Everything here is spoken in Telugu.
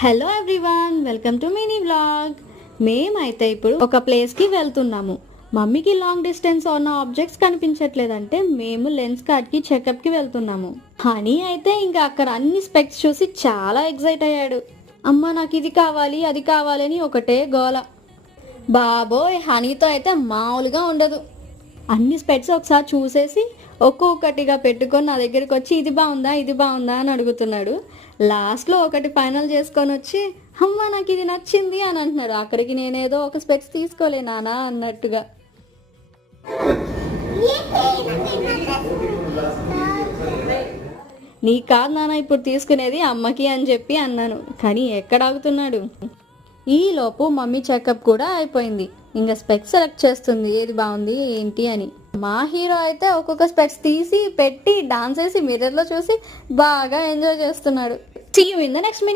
Hello everyone, welcome to mini vlog. మేమైతే ఇప్పుడు ఒక ప్లేస్కి వెళ్తున్నాము. మమ్మీకి లాంగ్ డిస్టెన్స్ ఉన్న ఆబ్జెక్ట్స్ కనిపించట్లేదంటే మేము లెన్స్ కార్డ్కి చెకప్కి వెళ్తున్నాము. హనీ అయితే ఇంకా అక్కడ అన్ని స్పెక్స్ చూసి చాలా ఎక్సైట్ అయ్యాడు. అమ్మ నాకు ఇది కావాలి అది కావాలని ఒకటే గోల. బాబోయ్, హనీతో అయితే మామూలుగా ఉండదు. అన్ని స్పెక్స్ ఒకసారి చూసేసి ఒక్కొక్కటిగా పెట్టుకొని నా దగ్గరికి వచ్చి ఇది బాగుందా అని అడుగుతున్నాడు. లాస్ట్లో ఒకటి ఫైనల్ చేసుకొని వచ్చి అమ్మ నాకు ఇది నచ్చింది అని అంటున్నాడు. అక్కడికి నేనేదో ఒక స్పెక్స్ తీసుకోలే నానా అన్నట్టుగా. నీ కాదు నాన్న ఇప్పుడు తీసుకునేది, అమ్మకి అని చెప్పి అన్నాను. కానీ ఎక్కడ ఆగుతున్నాడు. ఈలోపు మమ్మీ చెకప్ కూడా అయిపోయింది. ఇంకా స్పెక్స్ సెలెక్ట్ చేస్తుంది ఏది బాగుంది ఏంటి అని. మా హీరో అయితే ఒక్కొక్క స్పెక్స్ తీసి పెట్టి డాన్స్ వేసి మిర్రర్లో చూసి బాగా ఎంజాయ్ చేస్తున్నాడు. See you in the next